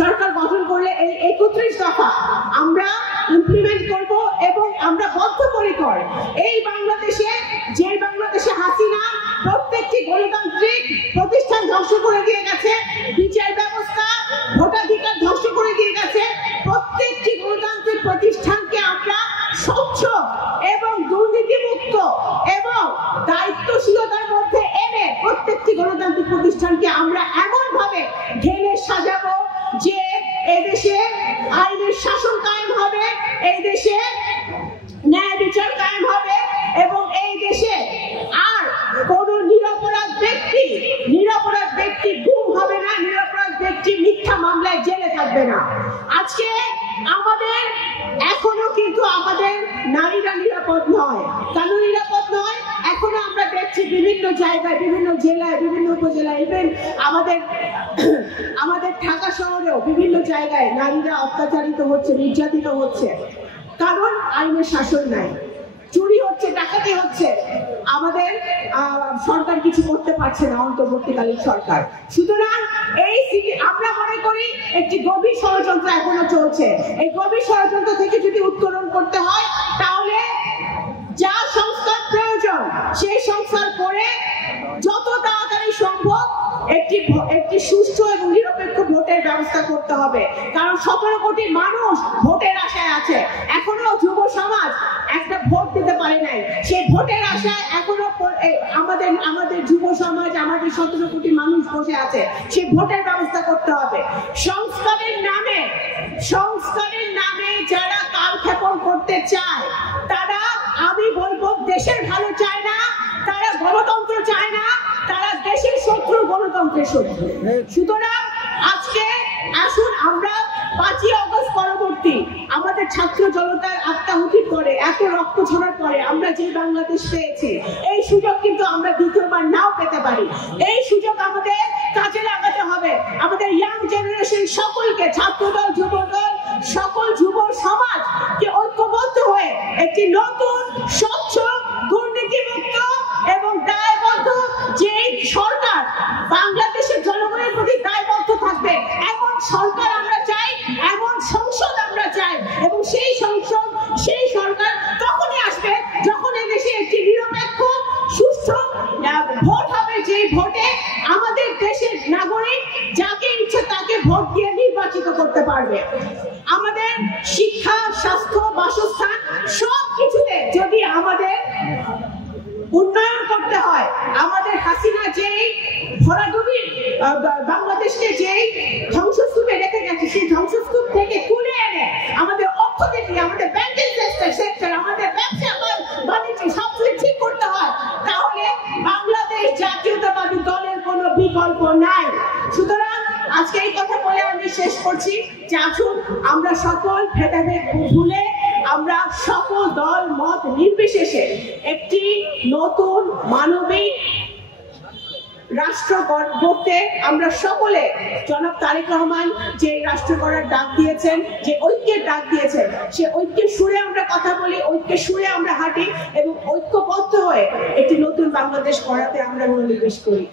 সরকার গঠন করলে এই 31 দফা আমরা ইমপ্লিমেন্ট করব এবং আমরা বদ্ধপরিকর এই বাংলাদেশে, যে বাংলাদেশে হাসিনা প্রত্যেকটি গণতান্ত্রিক প্রতিষ্ঠান ধ্বংস করে দিয়ে গেছে, বিচার ব্যবস্থা, ভোটাধিকার ধ্বংস করে দিয়ে গেছে, প্রত্যেকটি গণতান্ত্রিক প্রতিষ্ঠানকে আমরা স্বচ্ছ এবং দুর্নীতিমুক্ত এবং দায়িত্বশীলতার মধ্যে এনে প্রত্যেকটি গণতান্ত্রিক প্রতিষ্ঠানকে আমরা এমন ভাবে ঢেলে সাজাবো যে এদেশে আইনের শাসন কায়েম হবে, এই দেশে ন্যায় বিচার কায়েম হবে এবং এই দেশে আর কোন নিরপরাধ ব্যক্তি গুম হবে না, নিরপরাধ ব্যক্তি মিথ্যা মামলায় জেলে থাকবে না। আজকে আমাদের এখনো কিন্তু আমাদের নারীরা নিরাপদ নয়। কেন নিরাপদ নয়? এখনো আমরা দেখছি বিভিন্ন জায়গায়, বিভিন্ন জেলায়, বিভিন্ন উপজেলায়, ইভেন আমাদের ঢাকা শহরেও বিভিন্ন জায়গায় নারীরা অত্যাচারিত হচ্ছে, নির্যাতিত হচ্ছে, কারণ আইনের শাসন নাই। চুরি হচ্ছে, ডাকাতি হচ্ছে, আমাদের সরকার কিছু করতে পারছে না, অন্তর্বর্তীকালীন সরকার। সুতরাং আমরা মনে করি একটি গভীর ষড়যন্ত্র এখনো চলছে। এই গভীর ষড়যন্ত্র থেকে যদি উত্তরণ করতে হয় তাহলে যা সংস্কার প্রয়োজন সেই সংস্কার করে যত তাড়াতাড়ি সম্ভব একটি সুষ্ঠু এবং নিরপেক্ষ ভোটের ব্যবস্থা করতে হবে। কারণ 17 কোটি মানুষ ভোটের আশায় আছে, এখনো যুব সমাজ একটা ভোট দিতে পারে নাই। সেই ভোটের আশায় এখনো আমাদের যুব সমাজ, আমাদের 17 কোটি মানুষ বসে আছে। সেই ভোটের ব্যবস্থা করতে হবে। সংস্কারের নামে যারা কালক্ষেপণ করতে চায় তারা, আমি বলবো, দেশের ভালো চায় না, তারা গণতন্ত্র চায় না, তারা দেশের শত্রু, গণতন্ত্রের শত্রু। সুতরাং আজকে আসুন আমরা 5ই আগস্ট পরবর্তী আমাদের ছাত্র জনতার আত্মাহুতির পরে, এত রক্ত ঝরার পরে আমরা যে বাংলাদেশ পেয়েছি, এই সুযোগ কিন্তু আমরা দ্বিতীয়বার নাও পেতে পারি। এই সুযোগ আমাদের কাজে লাগাতে হবে। আমাদের ইয়াং জেনারেশন সকলকে, ছাত্রদল, যুবদল, সকল যুব সমাজকে ঐক্যবদ্ধ হয়ে একটি নতুন, স্বচ্ছ, দুর্নীতিমুক্ত এবং দায়বদ্ধ যে সরকার বাংলাদেশের জনগণের প্রতি দায়বদ্ধ থাকবে, এমন সরকার আমরা চাই, এমন সংসদ আমরা চাই। এবং সেই সরকার তখনই আসবে যখন এদেশে একটি নিরপেক্ষ, সুষ্ঠু ভোট হবে, যে ভোটে আমাদের দেশের নাগরিক যাকে ইচ্ছে তাকে ভোট দিয়ে নির্বাচিত করতে পারবে। আমাদের শিক্ষা, স্বাস্থ্য, বাসস্থান সবকিছুতে যদি আমাদের উন্নয়ন করতে হয়, আমাদের হাসিনা যেই ভরাডুবি বাংলাদেশকে যেই ধ্বংসস্তূপে রেখে গেছে, সেই ধ্বংসস্তূপ থেকে তুলে এনে আমাদের অর্থনীতি, আমাদের ব্যাংকিং সেক্টর, আমাদের ব্যবসা বাণিজ্য সবকিছু ঠিক করতে হয়, তাহলে বাংলাদেশ জাতীয়তাবাদী দলের কোনো বিকল্প নাই। সুতরাং আজকে এই কথা বলে আমি শেষ করছি যে আসুন আমরা সকল ভেদাভেদ ভুলে আমরা সকল দল মত নির্বিশেষে একটি নতুন মানবিক রাষ্ট্র গড়তে আমরা সকলে, জনাব তারেক রহমান যে রাষ্ট্র গড়ার ডাক দিয়েছেন, যে ঐক্যের ডাক দিয়েছেন, সে ঐক্যের সুরে আমরা কথা বলি, ঐক্যের সুরে আমরা হাঁটি এবং ঐক্যবদ্ধ হয়ে একটি নতুন বাংলাদেশ গড়াতে আমরা মনোনিবেশ করি।